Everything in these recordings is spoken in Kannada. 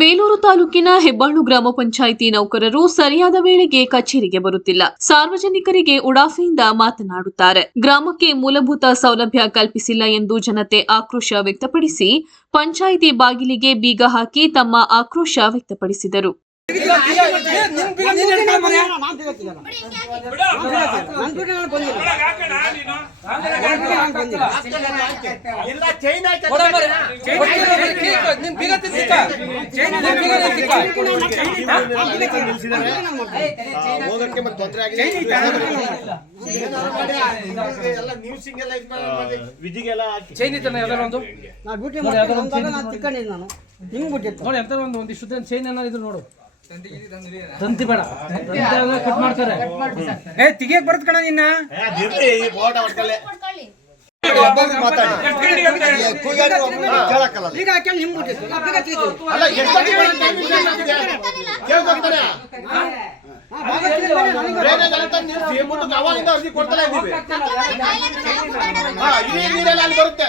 ಬೇಲೂರು ತಾಲೂಕಿನ ಹೆಬ್ಬಾಳು ಗ್ರಾಮ ಪಂಚಾಯಿತಿ ನೌಕರರು ಸರಿಯಾದ ವೇಳೆಗೆ ಕಚೇರಿಗೆ ಬರುತ್ತಿಲ್ಲ. ಸಾರ್ವಜನಿಕರಿಗೆ ಉಡಾಫೆಯಿಂದ ಮಾತನಾಡುತ್ತಾರೆ. ಗ್ರಾಮಕ್ಕೆ ಮೂಲಭೂತ ಸೌಲಭ್ಯ ಕಲ್ಪಿಸಿಲ್ಲ ಎಂದು ಜನತೆ ಆಕ್ರೋಶ ವ್ಯಕ್ತಪಡಿಸಿ ಪಂಚಾಯಿತಿ ಬಾಗಿಲಿಗೆ ಬೀಗ ಹಾಕಿ ತಮ್ಮ ಆಕ್ರೋಶ ವ್ಯಕ್ತಪಡಿಸಿದರು. ಹೋಗಕ್ಕೆ ಮತ್ತೆ ತೊಂದರೆ ಚೈನ್ ಇತ್ತಲ್ಲ ಯಾವ್ದಾರ ಒಂದು ನಾ ಡ್ಯೂಟಿ ಮಾಡ್ತೀನಿ ಅಂದಾಗ ನಾನು ತಿಳ್ಕೊಂಡಿದ್ದೀನಿ ನಾನು ಹಿಂಗ್ ಬಿಟ್ಟಿತ್ತು ನೋಡಿ ಎಂತ ಒಂದು ಒಂದಿಷ್ಟು ಚೈನ್ ಏನಾದ್ರು ಇದ್ರು ನೋಡು ತಂತಿ ಬೇಡ. ಕಟ್ ಮಾಡ್ತಾರೆ. ಏ ತೆಗಿಯಕ್ ಬರ್ತ ಕಣ ನಿನ್ನ. ಈಗ ನಿಮ್ಗೆ ಅರ್ಜಿ ಕೊಡ್ತಾನೆ ಹಾ, ಈ ನೀರೆಲ್ಲ ಅಲ್ಲಿ ಬರುತ್ತೆ.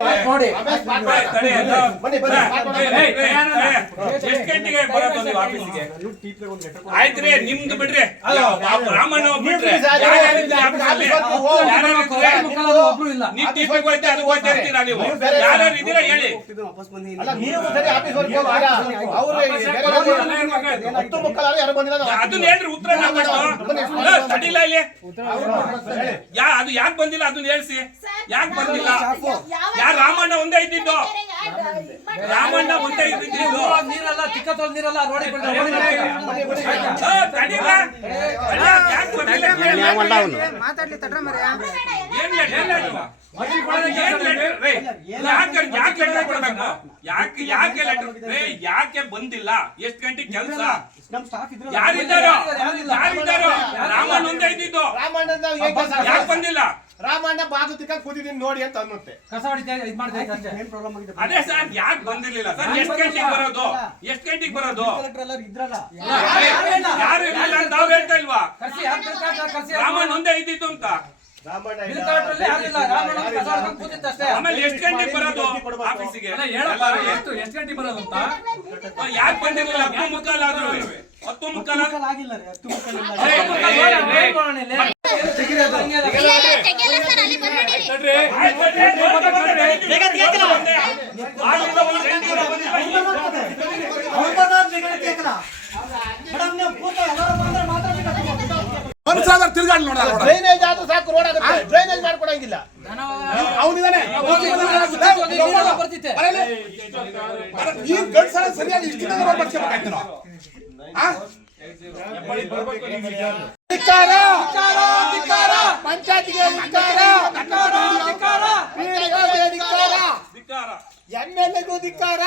ನೋಡಿ. ಅಭ್ಯಾಸ ಬನ್ನಿ ಬನ್ನಿ ಮಾಡ್ಕೊಳ್ಳಿ. ಎಷ್ಟ್ ಗಂಟೆಗೆ ಬರೋದು ನೀವು ಆಫೀಸಿಗೆ ಆಯ್ತ್ರಿ ನಿಮ್ದು ಬಿಡ್ರಿ. ರಾಮಣ್ಣ ಬಿಡ್ರಿ? ಒಬ್ರು ಇಲ್ಲ. ನೀವ್ ಹೋಯ್ತಾ ಅದು ಇರ್ತೀರಾ ನೀವು? ಯಾರ್ಯಾರು ಇದ್ದೀರಾ ಹೇಳಿ. ಅದನ್ನ ಹೇಳ್ರಿ ಉತ್ತರ ತಡಿಲ್ಲ ಇಲ್ಲಿ. ಯಾ ಅದು ಯಾಕೆ ಬಂದಿಲ್ಲ? ಅದನ್ನ ಹೇಳ್ಸಿ. ಯಾಕೆ ಬಂದಿಲ್ಲ? ಯಾರು ರಾಮಣ್ಣ ಒಂದೇ ಇದ್ದಿದ್ದು? ರಾಮಣ್ಣ ಒಂದೇ ಇದ್ದಿದ್ದು. ನೀರಲ್ಲ ಚಿಕ್ಕ ತೊಳೆದ ನೀರಲ್ಲ ರೋಡಿಗೆ ಬಿಡ್ತಾರೆ ಆ, ತಡೀಲ. ತಡಿ, ಯಾಕ್ ಯಾಕೆ ಯಾಕೆ ಲೆಟರ್ ಕೊಡ್ಬೇಕು? ಯಾಕೆ ಯಾಕೆ ಲೆಟರ್ ರೇ ಯಾಕೆ ಬಂದಿಲ್ಲ? ಎಷ್ಟ್ ಗಂಟೆ ಕೆಲಸ? ಯಾರಿದ್ದಾರೋ? ಯಾರಿದ್ದಾರೋ? ರಾಮಣ್ಣ ಒಂದೇ ಇದ್ದಿದ್ದು. ರಾಮಣ್ಣ ಯಾಕೆ ಬಂದಿಲ್ಲ? ರಾಮಣ್ಣ ಬಾಜು ತಿಕ್ಕ ಕೂತಿದ್ದೀನಿ ನೋಡಿ ಅಂತ ಅನ್ನುತ್ತೆ ಕಸ ಹೊಡಿತಾ ಇದ್ ಮಾಡ್ತಾ ಇದ್ದೆ ಅಷ್ಟೇ ಅದೇ ಸರ್ ಯಾಕೆ ಬಂದಿರ್ಲಿಲ್ಲ ಸರ್ ಎಷ್ಟು ಗಂಟೆಗೆ ಬರೋದು ಎಷ್ಟು ಗಂಟೆಗೆ ಬರೋದು ಇದ್ರಲ್ಲ ಯಾರು ಇರ್ಲಿಲ್ಲ ಅಂತ ಅವ್ರು ಹೇಳ್ತಾ ಇಲ್ವಾ ಕರ್ಸಿ ಯಾರು ಬೇಕಾದ್ರೆ ಕರ್ಸಿ ರಾಮಣ್ಣ ಒಂದೇ ಇದ್ದಿತ್ತು ಅಂತ ರಾಮಣ್ಣ ಬಿಲ್ ಕಾರ್ಡ್ರಲ್ಲಿ ಯಾರಿಲ್ಲ ರಾಮಣ್ಣ ಕಸ ಹೊಡ್ಕೊಂಡು ಕೂತಿತ್ತು ಅಷ್ಟೇ ಆಮೇಲೆ ಎಷ್ಟು ಗಂಟೆಗೆ ಬರೋದು ಆಫೀಸಿಗೆ ಎಷ್ಟು ಎಷ್ಟು ಗಂಟೆ ಬರೋದು ಅಂತ ಯಾಕೆ ಬಂದಿರಲಿಲ್ಲ ಹತ್ತು ಮುಕ್ಕಾಲ್ ಆದ್ರೂ ಹತ್ತು ಮುಕ್ಕಾಲ್ ಆಗಿಲ್ಲ ರೀ ಹತ್ತು ಒಂದ್. ಮನ್ಸಾದ್ರೆ ತಿರ್ಗಾಡ್ ಡ್ರೈನೇಜ್ ಸಾಕು ರೋಡ್ ಆಗುತ್ತೆ. ಡ್ರೈನೇಜ್ ಮಾಡ್ಕೊಡಂಗಿಲ್ಲ. ಅವನಿದಾನೆ ಈ ಸರಿಯಾಗಿ ಇಷ್ಟು ದಿನ ರೋಡ್ ಆ? ಪಂಚಾಯತ್ಗೆ ಅಧಿಕಾರ! ಅಧಿಕಾರ! ಅಧಿಕಾರ! ಅಧಿಕಾರ! ಎಂ ಎಲ್ ಎಗೂ ಅಧಿಕಾರ!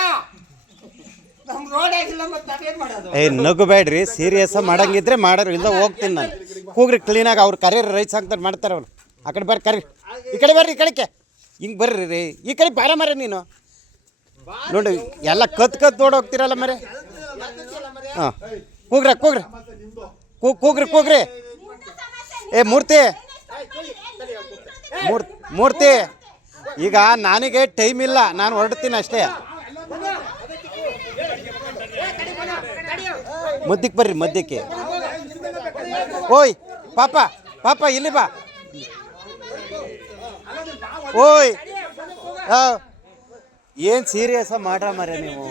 ನಮ್ ರೋಡ್ ಆಗಿಲ್ಲ ಮತ್ತೆ ಅದೇನ್ ಮಾಡೋದು? ಏ ನಗಬೇಡ್ರಿ. ಸೀರಿಯಸ್ ಮಾಡಂಗಿದ್ರೆ ಮಾಡೋರು. ಇಲ್ಲ ಹೋಗ್ತೀನಿ ನಾನು. ಕೂಗ್ರಿ ಕ್ಲೀನಾಗಿ ಅವ್ರು ಕರೀರಿ ರೈಸ್ ಹಾಕ್ತಾರೆ ಮಾಡ್ತಾರೆ ಅವ್ರು. ಆ ಕಡೆ ಬರ್ರಿ ಕರಿ ಈ ಕಡೆ ಬರ್ರಿ ಈ ಕಡೆಗೆ ಹಿಂಗೆ ಬರ್ರಿ ರೀ. ಈ ಕಡೆ ಬಾರ ಮರೆ ನೀನು. ನೋಡಿ ಎಲ್ಲ ಕತ್ ಕತ್ ನೋಡ್ ಹೋಗ್ತಿರಲ್ಲ ಮರೆ ಹಾಂ. ಕೂಗ್ರ ಕೂಗ್ರಿ. ಕೂಗ್ ಕೂಗ್ರಿ ಕೂಗ್ರಿ. ಏ, ಮೂರ್ತಿ. ಮೂರ್ ಮೂರ್ತಿ, ಈಗ ನನಗೆ ಟೈಮ್ ಇಲ್ಲ, ನಾನು ಹೊರಡ್ತೀನಿ ಅಷ್ಟೇ. ಮಧ್ಯಕ್ಕೆ ಬರ್ರಿ, ಮಧ್ಯಕ್ಕೆ. ಓಯ್, ಪಾಪ ಪಾಪ, ಇಲ್ಲಿ ಬಾ. ಓಯ್ ಏನು ಸೀರಿಯಸ್ ಮಾಡ್ರ ಮರೆ ನೀವು?